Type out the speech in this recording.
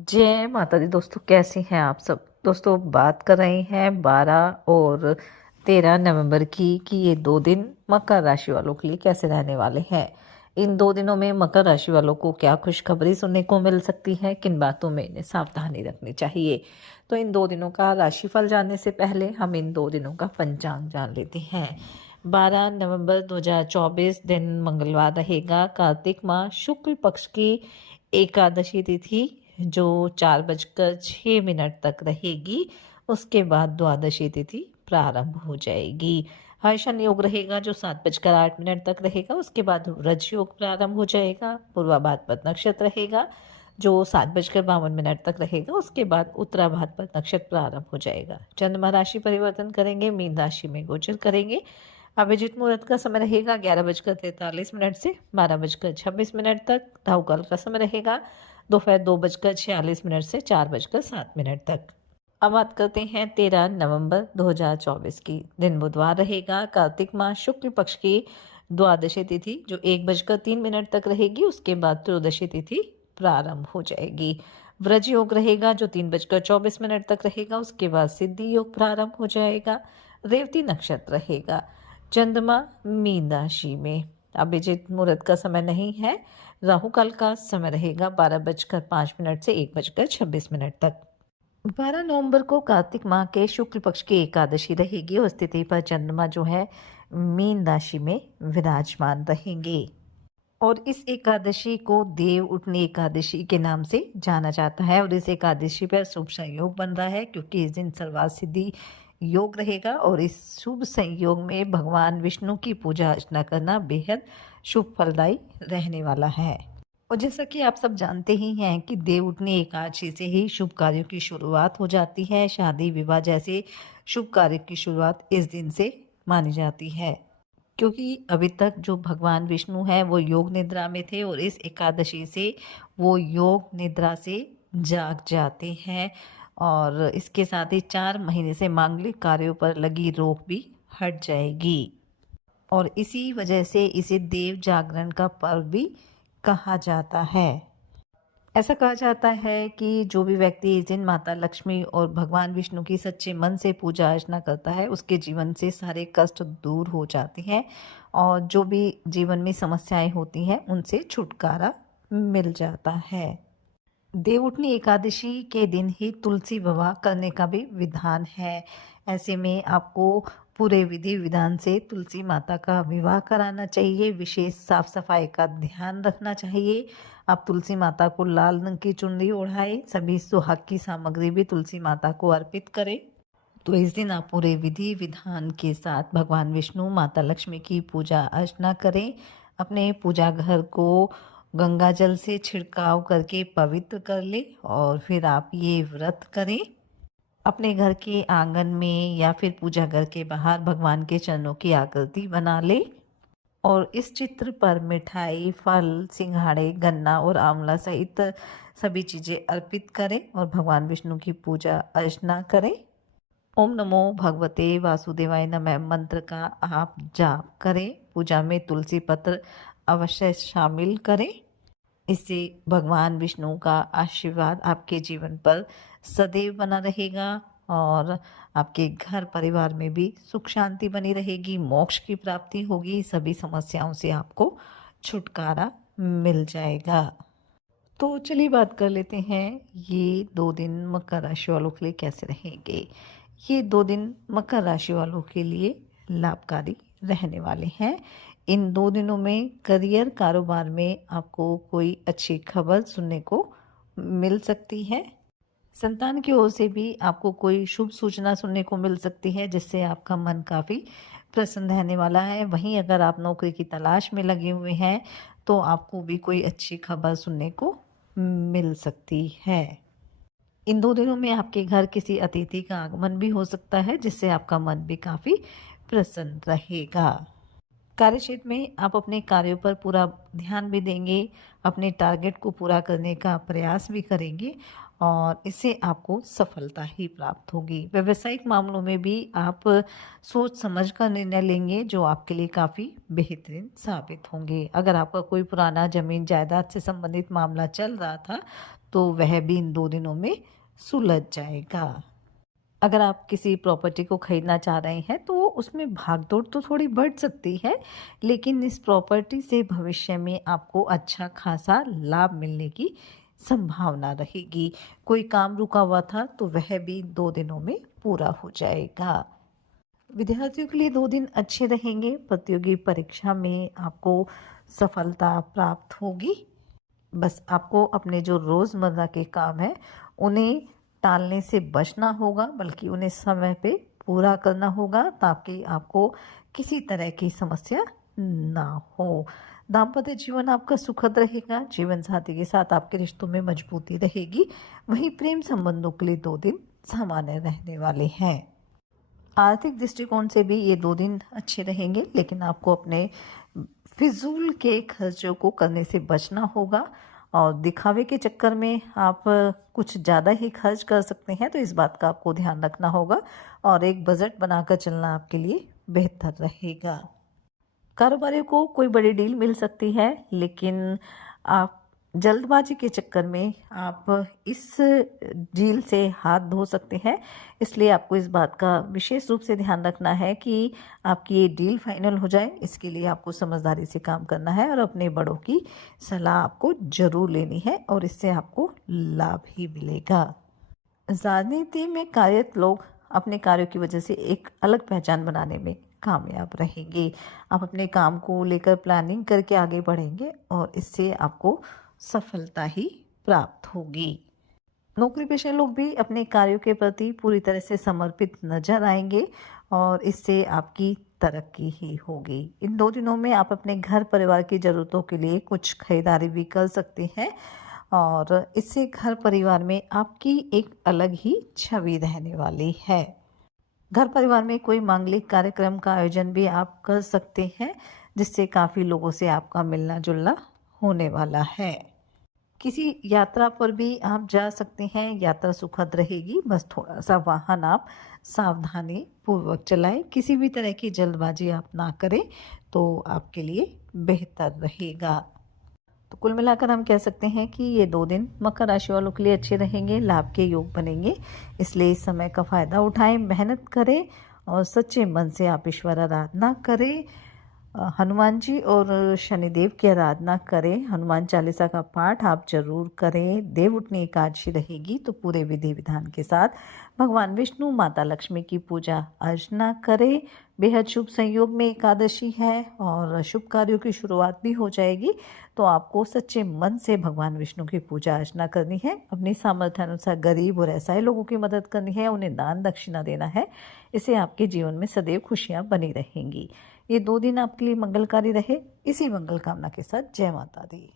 जय माता दी दोस्तों, कैसे हैं आप सब। दोस्तों, बात कर रहे हैं 12 और 13 नवंबर की कि ये 2 दिन मकर राशि वालों के लिए कैसे रहने वाले हैं। इन 2 दिनों में मकर राशि वालों को क्या खुशखबरी सुनने को मिल सकती है, किन बातों में इन्हें सावधानी रखनी चाहिए। तो इन 2 दिनों का राशिफल जानने से पहले हम इन 2 दिनों का पंचांग जान लेते हैं। 12 नवंबर 2024 दिन मंगलवार रहेगा। कार्तिक माह शुक्ल पक्ष की एकादशी तिथि जो 4:06 तक रहेगी। उसके बाद द्वादशी तिथि प्रारंभ हो जाएगी। हर्षण योग रहेगा जो 7:08 तक रहेगा। उसके बाद व्रज योग प्रारंभ हो जाएगा। पूर्वा भाद्रपद नक्षत्र रहेगा जो 7:52 तक रहेगा। उसके बाद उत्तरा भाद्रपद नक्षत्र प्रारंभ हो जाएगा। चंद्रमा राशि परिवर्तन करेंगे, मीन राशि में गोचर करेंगे। अभिजीत मुहूर्त का समय रहेगा 11:43 से 12:26 तक। राहु काल का समय रहेगा दोपहर 2:46 से 4:07 तक। अब बात करते हैं 13 नवंबर 2024 की। दिन बुधवार रहेगा। कार्तिक माह शुक्ल पक्ष की द्वादशी तिथि जो 1:03 तक रहेगी। उसके बाद त्रयोदशी तिथि प्रारंभ हो जाएगी। व्रज योग रहेगा जो 3:24 तक रहेगा। उसके बाद सिद्धि योग प्रारंभ हो जाएगा। रेवती नक्षत्र रहेगा। चंद्रमा मीन राशि में। अभिजीत मुहूर्त का समय नहीं है। राहु काल का समय रहेगा 12:05 से 1:26 तक। 12 नवंबर को कार्तिक माह के शुक्ल पक्ष की एकादशी रहेगी और स्थिति पर चंद्रमा जो है मीन राशि में विराजमान रहेंगे। और इस एकादशी को देव उठनी एकादशी के नाम से जाना जाता है। और इस एकादशी पर शुभ संयोग बन रहा है क्योंकि इस दिन सर्वार्थ सिद्धि योग रहेगा। और इस शुभ संयोग में भगवान विष्णु की पूजा अर्चना करना बेहद शुभ फलदायी रहने वाला है। और जैसा कि आप सब जानते ही हैं कि देव उठनी एकादशी से ही शुभ कार्यों की शुरुआत हो जाती है। शादी विवाह जैसे शुभ कार्य की शुरुआत इस दिन से मानी जाती है क्योंकि अभी तक जो भगवान विष्णु हैं वो योग निद्रा में थे और इस एकादशी से वो योग निद्रा से जाग जाते हैं। और इसके साथ ही 4 महीने से मांगलिक कार्यों पर लगी रोक भी हट जाएगी। और इसी वजह से इसे देव जागरण का पर्व भी कहा जाता है। ऐसा कहा जाता है कि जो भी व्यक्ति इस दिन माता लक्ष्मी और भगवान विष्णु की सच्चे मन से पूजा अर्चना करता है उसके जीवन से सारे कष्ट दूर हो जाते हैं और जो भी जीवन में समस्याएं होती हैं उनसे छुटकारा मिल जाता है। देवउठनी एकादशी के दिन ही तुलसी विवाह करने का भी विधान है। ऐसे में आपको पूरे विधि विधान से तुलसी माता का विवाह कराना चाहिए। विशेष साफ सफाई का ध्यान रखना चाहिए। आप तुलसी माता को लाल रंग की चुनरी ओढ़ाएं। सभी सुहाग की सामग्री भी तुलसी माता को अर्पित करें। तो इस दिन आप पूरे विधि विधान के साथ भगवान विष्णु माता लक्ष्मी की पूजा अर्चना करें। अपने पूजा घर को गंगा जल से छिड़काव करके पवित्र कर ले और फिर आप ये व्रत करें। अपने घर के आंगन में या फिर पूजा घर के बाहर भगवान के चरणों की आकृति बना ले और इस चित्र पर मिठाई, फल, सिंघाड़े, गन्ना और आंवला सहित सभी चीज़ें अर्पित करें और भगवान विष्णु की पूजा अर्चना करें। ओम नमो भगवते वासुदेवाय नमः मंत्र का आप जाप करें। पूजा में तुलसी पत्र अवश्य शामिल करें। इससे भगवान विष्णु का आशीर्वाद आपके जीवन पर सदैव बना रहेगा और आपके घर परिवार में भी सुख शांति बनी रहेगी, मोक्ष की प्राप्ति होगी, सभी समस्याओं से आपको छुटकारा मिल जाएगा। तो चलिए बात कर लेते हैं ये 2 दिन मकर राशि वालों के लिए कैसे रहेंगे। ये 2 दिन मकर राशि वालों के लिए लाभकारी रहने वाले हैं। इन 2 दिनों में करियर कारोबार में आपको कोई अच्छी खबर सुनने को मिल सकती है। संतान की ओर से भी आपको कोई शुभ सूचना सुनने को मिल सकती है जिससे आपका मन काफ़ी प्रसन्न रहने वाला है। वहीं अगर आप नौकरी की तलाश में लगे हुए हैं तो आपको भी कोई अच्छी खबर सुनने को मिल सकती है। इन 2 दिनों में आपके घर किसी अतिथि का आगमन भी हो सकता है जिससे आपका मन भी काफ़ी प्रसन्न रहेगा। कार्यक्षेत्र में आप अपने कार्यों पर पूरा ध्यान भी देंगे, अपने टारगेट को पूरा करने का प्रयास भी करेंगे और इससे आपको सफलता ही प्राप्त होगी। व्यावसायिक मामलों में भी आप सोच समझ कर निर्णय लेंगे जो आपके लिए काफ़ी बेहतरीन साबित होंगे। अगर आपका कोई पुराना ज़मीन जायदाद से संबंधित मामला चल रहा था तो वह भी इन 2 दिनों में सुलझ जाएगा। अगर आप किसी प्रॉपर्टी को खरीदना चाह रहे हैं तो उसमें भागदौड़ तो थोड़ी बढ़ सकती है, लेकिन इस प्रॉपर्टी से भविष्य में आपको अच्छा खासा लाभ मिलने की संभावना रहेगी। कोई काम रुका हुआ था तो वह भी 2 दिनों में पूरा हो जाएगा। विद्यार्थियों के लिए 2 दिन अच्छे रहेंगे। प्रतियोगी परीक्षा में आपको सफलता प्राप्त होगी। बस आपको अपने जो रोज़मर्रा के काम हैं उन्हें टालने से बचना होगा, बल्कि उन्हें समय पे पूरा करना होगा ताकि आपको किसी तरह की समस्या ना हो। दाम्पत्य जीवन आपका सुखद रहेगा। जीवन साथी के साथ आपके रिश्तों में मजबूती रहेगी। वहीं प्रेम संबंधों के लिए 2 दिन सामान्य रहने वाले हैं। आर्थिक दृष्टिकोण से भी ये 2 दिन अच्छे रहेंगे, लेकिन आपको अपने फिजूल के खर्चों को करने से बचना होगा और दिखावे के चक्कर में आप कुछ ज़्यादा ही खर्च कर सकते हैं, तो इस बात का आपको ध्यान रखना होगा और एक बजट बनाकर चलना आपके लिए बेहतर रहेगा। कारोबारियों को कोई बड़ी डील मिल सकती है, लेकिन आप जल्दबाजी के चक्कर में आप इस डील से हाथ धो सकते हैं। इसलिए आपको इस बात का विशेष रूप से ध्यान रखना है कि आपकी ये डील फाइनल हो जाए। इसके लिए आपको समझदारी से काम करना है और अपने बड़ों की सलाह आपको ज़रूर लेनी है और इससे आपको लाभ ही मिलेगा। राजनीति में कार्यरत लोग अपने कार्यों की वजह से एक अलग पहचान बनाने में कामयाब रहेंगे। आप अपने काम को लेकर प्लानिंग करके आगे बढ़ेंगे और इससे आपको सफलता ही प्राप्त होगी। नौकरी पेशा लोग भी अपने कार्यों के प्रति पूरी तरह से समर्पित नजर आएंगे और इससे आपकी तरक्की ही होगी। इन 2 दिनों में आप अपने घर परिवार की ज़रूरतों के लिए कुछ खरीदारी भी कर सकते हैं और इससे घर परिवार में आपकी एक अलग ही छवि रहने वाली है। घर परिवार में कोई मांगलिक कार्यक्रम का आयोजन भी आप कर सकते हैं, जिससे काफ़ी लोगों से आपका मिलना जुलना होने वाला है। किसी यात्रा पर भी आप जा सकते हैं। यात्रा सुखद रहेगी, बस थोड़ा सा वाहन आप सावधानी पूर्वक चलाएं। किसी भी तरह की जल्दबाजी आप ना करें तो आपके लिए बेहतर रहेगा। तो कुल मिलाकर हम कह सकते हैं कि ये 2 दिन मकर राशि वालों के लिए अच्छे रहेंगे, लाभ के योग बनेंगे। इसलिए इस समय का फ़ायदा उठाएं, मेहनत करें और सच्चे मन से आप ईश्वर आराधना करें। हनुमान जी और शनिदेव की आराधना करें। हनुमान चालीसा का पाठ आप जरूर करें। देव उठनी एकादशी रहेगी तो पूरे विधि विधान के साथ भगवान विष्णु माता लक्ष्मी की पूजा अर्चना करें। बेहद शुभ संयोग में एकादशी है और शुभ कार्यों की शुरुआत भी हो जाएगी, तो आपको सच्चे मन से भगवान विष्णु की पूजा अर्चना करनी है। अपनी सामर्थ्य अनुसार गरीब और असहाय लोगों की मदद करनी है, उन्हें दान दक्षिणा देना है। इससे आपके जीवन में सदैव खुशियाँ बनी रहेंगी। ये 2 दिन आपके लिए मंगलकारी रहे। इसी मंगल कामना के साथ जय माता दी।